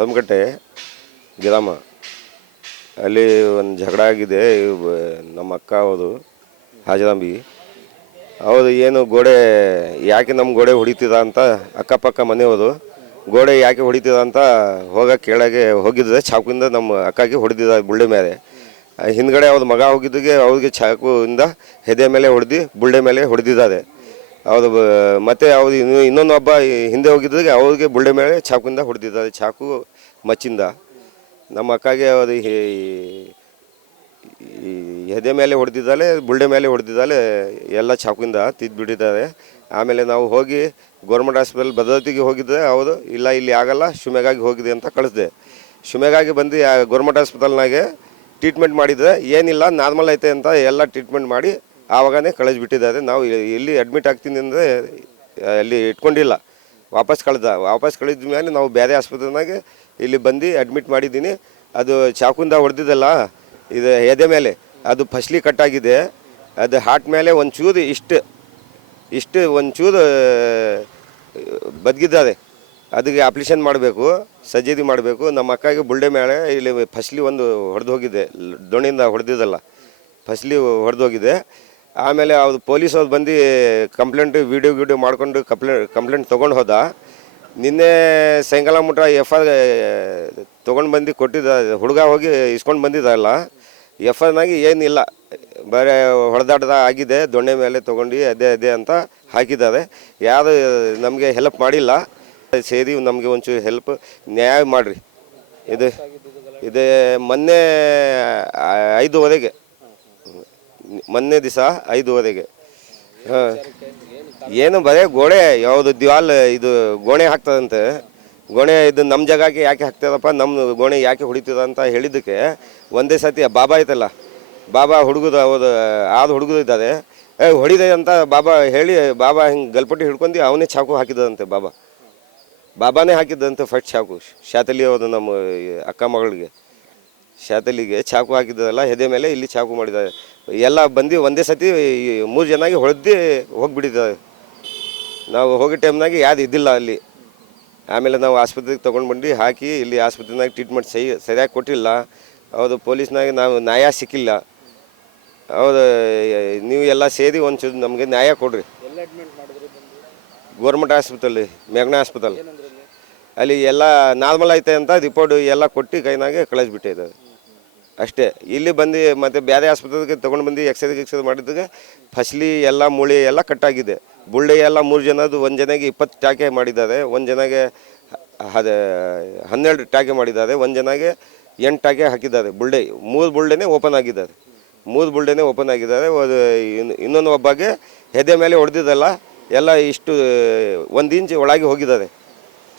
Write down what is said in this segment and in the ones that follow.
ಕಡಮಕಟ್ಟೆ ಗಿರಾಮ. ಅಲ್ಲಿ ಒಂದು ಜಗಳ ಆಗಿದೆ ನಮ್ಮ ಅಕ್ಕ ಅವರು ಹಾಜರಾಂಬಿ ಅವರು ಏನು ಗೋಡೆ ಯಾಕೆ ನಮ್ಮ ಗೋಡೆ ಹೊಡಿತಿದ ಅಂತ ಅಕ್ಕಪಕ್ಕ ಮನೆಯವರು ಗೋಡೆ ಯಾಕೆ ಹೊಡಿತಿದ ಅಂತ ಹೋಗ ಕೆಳಗೆ ಹೋಗಿದ್ರೆ ಚಾಕುವಿಂದ ನಮ್ಮ ಅಕ್ಕಗೆ ಹೊಡೆದಿದ್ದಾರೆ ಬುಳ್ಳೆ ಮೇಲೆ. ಹಿಂದ್ಗಡೆ ಅವ್ರ ಮಗ ಹೋಗಿದ್ದಕ್ಕೆ ಅವ್ರಿಗೆ ಚಾಕುವಿಂದ ಹೆದೆ ಮೇಲೆ ಹೊಡೆದು ಬುಳ್ಳೆ ಮೇಲೆ ಹೊಡೆದಿದ್ದಾರೆ. ಬ- ಮತ್ತೆ ಅವ್ರು ಇನ್ನು ಇನ್ನೊಂದು ಒಬ್ಬ ಹಿಂದೆ ಹೋಗಿದ್ದಕ್ಕೆ ಅವ್ರಿಗೆ ಬುಳ್ಳೆ ಮೇಲೆ ಚಾಕುವಿಂದ ಹೊಡೆದಿದ್ದಾರೆ. ಚಾಕು ಮಚ್ಚಿಂದ. ನಮ್ಮ ಅಕ್ಕಗೆ ಅದು ಈ ಎದೆ ಮೇಲೆ ಹೊಡೆದಿದ್ದಾಳೆ ಬುಳ್ಳೆ ಮೇಲೆ ಹೊಡೆದಿದ್ದಾಳೆ, ಎಲ್ಲ ಚಾಕುವಿಂದ ತಿದ್ದುಬಿಟ್ಟಿದ್ದಾರೆ ಆಮೇಲೆ ನಾವು ಹೋಗಿ ಗೌರ್ಮೆಂಟ್ ಹಾಸ್ಪಿಟಲ್ ಭದ್ರತೆಗೆ ಹೋಗಿದ್ದೆ ಅವರು ಇಲ್ಲ ಇಲ್ಲಿ ಆಗಲ್ಲ ಶಿವಮೊಗ್ಗಾಗಿ ಹೋಗಿದೆ ಅಂತ ಕಳಿಸ್ದೆ. ಶಿವಮೊಗ್ಗಾಗಿ ಬಂದು ಗೌರ್ಮೆಂಟ್ ಹಾಸ್ಪಿಟಲ್ನಾಗೆ ಟ್ರೀಟ್ಮೆಂಟ್ ಮಾಡಿದರೆ ಏನಿಲ್ಲ, ನಾರ್ಮಲ್ ಐತೆ ಅಂತ ಎಲ್ಲ ಟ್ರೀಟ್ಮೆಂಟ್ ಮಾಡಿ ಆವಾಗನೇ ಕಳಿಸ್ಬಿಟ್ಟಿದ್ದಾರೆ ನಾವು ಎಲ್ಲಿ ಅಡ್ಮಿಟ್ ಆಗ್ತೀನಿ ಅಂದರೆ ಅಲ್ಲಿ ಇಟ್ಕೊಂಡಿಲ್ಲ. ವಾಪಸ್ ಕಳೆದ, ವಾಪಸ್ ಕಳಿದ ಮೇಲೆ ನಾವು ಬೇರೆ ಆಸ್ಪತ್ರೆನಾಗೆ ಇಲ್ಲಿ ಬಂದು ಅಡ್ಮಿಟ್ ಮಾಡಿದ್ದೀನಿ. ಅದು ಚಾಕುಂದ ಹೊಡೆದಿದ್ದಲ್ಲ ಇದು ಎದೆ ಮೇಲೆ. ಅದು ಫಸ್ಲಿ ಕಟ್ಟಾಗಿದೆ. ಅದು ಹಾಟ್ ಮೇಲೆ ಒಂಚೂರು ಚೂರು ಇಷ್ಟು ಇಷ್ಟು ಒಂಚೂರು ಚೂರು ಬದುಕಿದ್ದಾರೆ ಅದಕ್ಕೆ ಅಪ್ಲಿಷನ್ ಮಾಡಬೇಕು ಸರ್ಜರಿ ಮಾಡಬೇಕು. ನಮ್ಮ ಅಕ್ಕಗೆ ಬುಳ್ಳೆ ಮೇಲೆ ಇಲ್ಲಿ ಫಸ್ಲಿ ಒಂದು ಹೊಡೆದು ಹೋಗಿದೆ ದೋಣಿಯಿಂದ ಹೊಡೆದಿದ್ದಲ್ಲ. ಫಸ್ಲಿ ಹೊಡೆದು ಹೋಗಿದೆ ಆಮೇಲೆ ಅವ್ರು ಪೊಲೀಸ್ ಅವ್ರು ಬಂದು ಕಂಪ್ಲೇಂಟ್, ವಿಡಿಯೋ ಗಿಡಿಯೋ ಮಾಡ್ಕೊಂಡು ಕಂಪ್ಲೇಂಟ್ ಕಂಪ್ಲೇಂಟ್ ತೊಗೊಂಡು ಹೋದ. ನಿನ್ನೆ ಸಾಯಂಕಾಲ ಮುಟ್ಟ ಎಫ್ ಆರ್ ತೊಗೊಂಡು ಬಂದು ಕೊಟ್ಟಿದ್ದ, ಹುಡುಗ ಹೋಗಿ ಇಸ್ಕೊಂಡು ಬಂದಿದ್ದಲ್ಲ ಎಫ್ ಆರ್ನಾಗಿ ಏನಿಲ್ಲ ಬೇರೆ ಹೊಡೆದಾಟದ ಆಗಿದೆ, ದೊಣ್ಣೆ ಮೇಲೆ ತೊಗೊಂಡು ಅದೇ ಅದೇ ಅಂತ ಹಾಕಿದ್ದಾರೆ. ಯಾರು ನಮಗೆ ಹೆಲ್ಪ್ ಮಾಡಿಲ್ಲ. ಸೇರಿ ನಮಗೆ ಒಂಚೂರು ಹೆಲ್ಪ್ ನ್ಯಾಯ ಮಾಡಿರಿ. ಇದು, ಇದೇ ಮೊನ್ನೆ ಐದುವರೆಗೆ ಮೊನ್ನೆ ದಿವಸ ಐದುವರೆಗೆ. ಹಾಂ. ಏನು ಬರೇ ಗೋಡೆ, ಯಾವುದು ದಿವಾಲ್ ಇದು ಗೋಣೆ ಹಾಕ್ತದಂತೆ. ಗೋಣೆ ಇದು ನಮ್ಮ ಜಾಗಕ್ಕೆ ಯಾಕೆ ಹಾಕ್ತಾರಪ್ಪ ನಮ್ಮ ಗೋಣೆ ಯಾಕೆ ಹೊಡಿತದ ಅಂತ ಹೇಳಿದ್ದಕ್ಕೆ ಒಂದೇ ಸತಿ ಬಾಬಾ ಐತಲ್ಲ, ಬಾಬಾ ಹುಡುಗದ ಅವ್ರು, ಆದ ಹುಡುಗರು ಇದ್ದಾರೆ. ಏ, ಹೊಡಿದೆ ಅಂತ ಬಾಬಾ ಹೇಳಿ, ಬಾಬಾ ಹಿಂಗೆ ಗಲ್ಪಟ್ಟಿ ಹಿಡ್ಕೊಂಡು ಅವನೇ ಚಾಕು ಹಾಕಿದಂತೆ ಬಾಬಾ. ಬಾಬಾನೇ ಹಾಕಿದ್ದಂತೆ ಫಸ್ಟ್ ಚಾಕು ಶಾತಲಿ ಅವರು ನಮ್ಮ ಅಕ್ಕ ಮಗಳಿಗೆ. ಶಾತಲಿಗೆ ಚಾಕು ಹಾಕಿದ್ದಲ್ಲ ಹೆದೆ ಮೇಲೆ ಇಲ್ಲಿ ಚಾಕು ಮಾಡಿದ್ದಾರೆ. ಎಲ್ಲ ಬಂದು ಒಂದೇ ಸತಿ ಮೂರು ಜನಾಗಿ ಹೊಡೆದು ಹೋಗಿಬಿಟ್ಟಿದ್ದಾರೆ. ನಾವು ಹೋಗೋ ಟೈಮ್ನಾಗೆ ಯಾವ್ದು ಇದ್ದಿಲ್ಲ ಅಲ್ಲಿ. ಆಮೇಲೆ ನಾವು ಆಸ್ಪತ್ರೆಗೆ ತೊಗೊಂಡು ಬಂದು ಹಾಕಿ ಇಲ್ಲಿ ಆಸ್ಪತ್ರೆನಾಗ ಟ್ರೀಟ್ಮೆಂಟ್ ಸರಿ ಸರಿಯಾಗಿ ಕೊಟ್ಟಿಲ್ಲ. ಹೌದು, ಪೊಲೀಸ್ನಾಗೆ ನಾವು ನ್ಯಾಯ ಸಿಕ್ಕಿಲ್ಲ. ಹೌದು, ನೀವು ಎಲ್ಲ ಸೇರಿ ಒಂದು ನಮಗೆ ನ್ಯಾಯ ಕೊಡ್ರಿ. ಗೌರ್ಮೆಂಟ್ ಆಸ್ಪತ್ರೆ ಮೆಗ್ನ ಆಸ್ಪತ್ರೆ ಅಲ್ಲಿ ಎಲ್ಲ ನಾರ್ಮಲ್ ಐತೆ ಅಂತ ರಿಪೋರ್ಟ್ ಎಲ್ಲ ಕೊಟ್ಟು ಕೈನಾಗೆ ಕಳಿಸ್ಬಿಟ್ಟಿದ್ದಾರೆ. ಅಷ್ಟೇ. ಇಲ್ಲಿ ಬಂದು ಮತ್ತೆ ಬೇರೆ ಆಸ್ಪತ್ರೆಗೆ ತೊಗೊಂಡು ಬಂದು ಎಕ್ಸ್ರೇ ಗಿಕ್ಸ್ರೇ ಮಾಡಿದಾಗ ಫಸ್ಲಿ ಎಲ್ಲ ಮೂಳೆ ಎಲ್ಲ ಕಟ್ಟಾಗಿದೆ. ಬುಳ್ಳೆ ಎಲ್ಲ ಮೂರು ಜನದ್ದು, ಒಂದು ಜನಗೆ ಇಪ್ಪತ್ತು ಟ್ಯಾಕೆ ಮಾಡಿದ್ದಾರೆ. ಒಂದು ಜನಗೆ ಅದು ಹನ್ನೆರಡು ಟ್ಯಾಕೆ ಮಾಡಿದ್ದಾರೆ. ಒಂದು ಜನಗೆ ಎಂಟು ಟ್ಯಾಕೆ ಹಾಕಿದ್ದಾರೆ. ಬುಳ್ಳೆ, ಮೂರು ಬುಳ್ಳೆನೇ ಓಪನ್ ಆಗಿದ್ದಾರೆ. ಮೂರು ಬುಳ್ಳೆನೇ ಓಪನ್ ಆಗಿದ್ದಾರೆ. ಇನ್ನೊಂದು ಒಬ್ಬಗೆ ಹೆದೆ ಮೇಲೆ ಹೊಡೆದಿದ್ದಲ್ಲ, ಎಲ್ಲ ಇಷ್ಟು, ಒಂದು ಇಂಚ್ ಒಳಗೆ ಹೋಗಿದ್ದಾರೆ.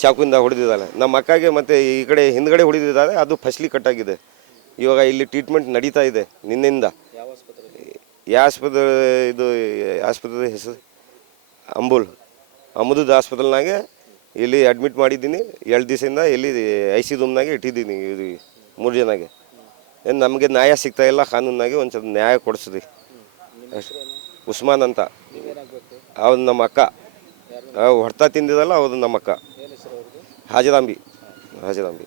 ಚಾಕುವಿಂದ ಹೊಡೆದಿದ್ದಾರೆ ನಮ್ಮ ಅಕ್ಕಗೆ ಮತ್ತು ಈ ಕಡೆ ಹಿಂದ್ಗಡೆ ಹೊಡೆದಿದ್ದಾರೆ. ಅದು ಫಸ್ಲಿ ಕಟ್ಟಾಗಿದೆ. ಇವಾಗ ಇಲ್ಲಿ ಟ್ರೀಟ್ಮೆಂಟ್ ನಡೀತಾ ಇದೆ ನಿನ್ನಿಂದ ಯಾವ ಆಸ್ಪತ್ರೆ ಇದು ಆಸ್ಪತ್ರೆ ಹೆಸರು? ಅಂಬುಲ್. ಅಮೃತದ ಆಸ್ಪತ್ರೆನಾಗೆ ಇಲ್ಲಿ ಅಡ್ಮಿಟ್ ಮಾಡಿದ್ದೀನಿ. ಎರಡು ದಿವಸದಿಂದ ಇಲ್ಲಿ ಐ ಸಿ ರೂಮ್ನಾಗೆ ಇಟ್ಟಿದ್ದೀನಿ ಇದು ಮೂರು ಜನಾಗೆ. ಏನು ನಮಗೆ ನ್ಯಾಯ ಸಿಗ್ತಾ ಇಲ್ಲ ಕಾನೂನಾಗೆ ಒಂದು ಸ್ವಲ್ಪ ನ್ಯಾಯ ಕೊಡಿಸ್ರಿ. ಉಸ್ಮಾನ್ ಅಂತ. ಅವ್ರು ನಮ್ಮ ಅಕ್ಕ. ಹೊಡ್ತಾ ತಿಂದಿದ್ದಲ್ಲ ಅವ್ರು ನಮ್ಮ ಅಕ್ಕ. ಹಾಜರಾಂಬಿ. ಹಾಜರಾಂಬಿ.